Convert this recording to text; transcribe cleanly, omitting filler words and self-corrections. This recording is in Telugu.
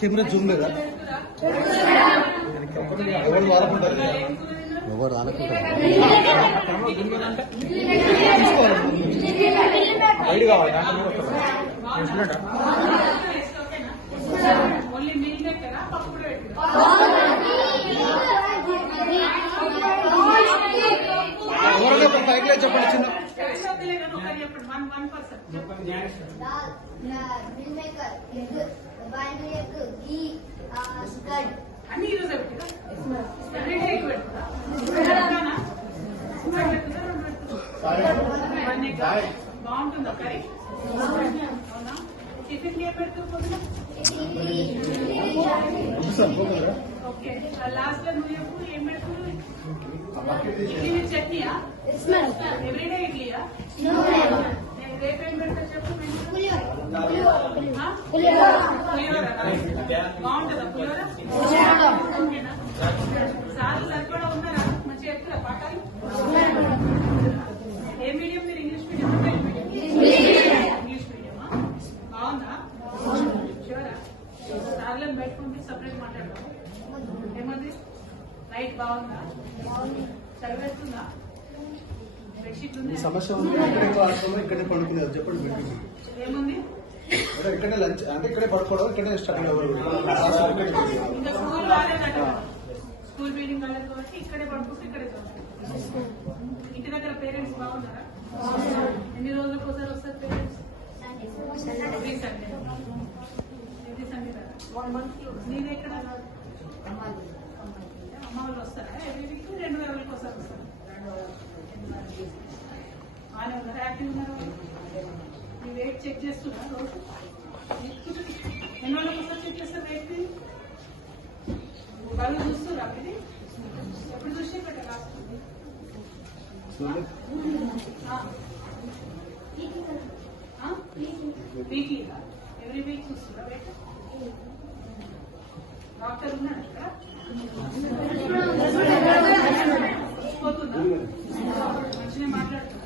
కెమెరా జూమ్ లేదా ఎవరు వాడుకుంటారు ఎవరు ఐడి కావాలి ఎవరైనా పైకి చెప్పండి చిన్న బాగుంటుందా కర్రీ టిఫిన్ ఏ పెడుతుంది ఓకే లాస్ట్ లో నువ్వు ఎప్పుడు ఏం పెడుతుంది ఇడ్లీ చట్నీయా ఎవ్రీడే ఇడ్లీయా రేపేం పెడతా చెప్పు బాగుంటుందా పులిహోర ఓకేనా సార్లు సరిపడా ఉన్నారా మంచిగా చెప్తారా పాఠాలు ఏ మీడియం మీరు ఇంగ్లీష్ మీడియం ఇంగ్లీష్ మీడియమా బాగుందా షూరా సార్లను పెట్టుకుంటే సపరేట్ మాట్లాడదాం ఏమంది నైట్ బాగుందా చదివేస్తుందా బెడ్షీట్ ఉంది సమస్య ఇక్కడే పడుకునేది చెప్పండి ఏముంది ఇక్కడే లంచ్ అంటే ఇక్కడే పడుకోవడం ఇక్కడే స్టడీ ఇంకా స్కూల్ రాలేదట స్కూల్ బిల్డింగ్ కాలేదు కాబట్టి ఇక్కడే పడుకుంటే ఇక్కడే ఇంటి దగ్గర పేరెంట్స్ బాగున్నారా ఎన్ని రోజులకు ఒకసారి వస్తారు పేరెంట్స్ ఎవ్రీ సండే కదా 1 month నేను ఎక్కడ అమ్మ వాళ్ళు వస్తారా ఎవ్రీ వీక్ 2 రోజులకు ఒకసారి వస్తారు బాగానే ఉన్నారా యాక్టివ్ ఉన్నారు మీ వెయిట్ చెక్ చేస్తున్నా రోజు ఎన్ని రోజులకు ఒకసారి చెక్ చేస్తారు వెయిట్ బరువు చూస్తున్నా ఇది ఎప్పుడు చూసి పెట్ట లాస్ట్ వీక్లీగా ఎవ్రీ వీక్ చూస్తున్నా వెయిట్ డాక్టర్ ఉన్నాడు ఇక్కడ పోతుందా మంచిగా మాట్లాడుతున్నా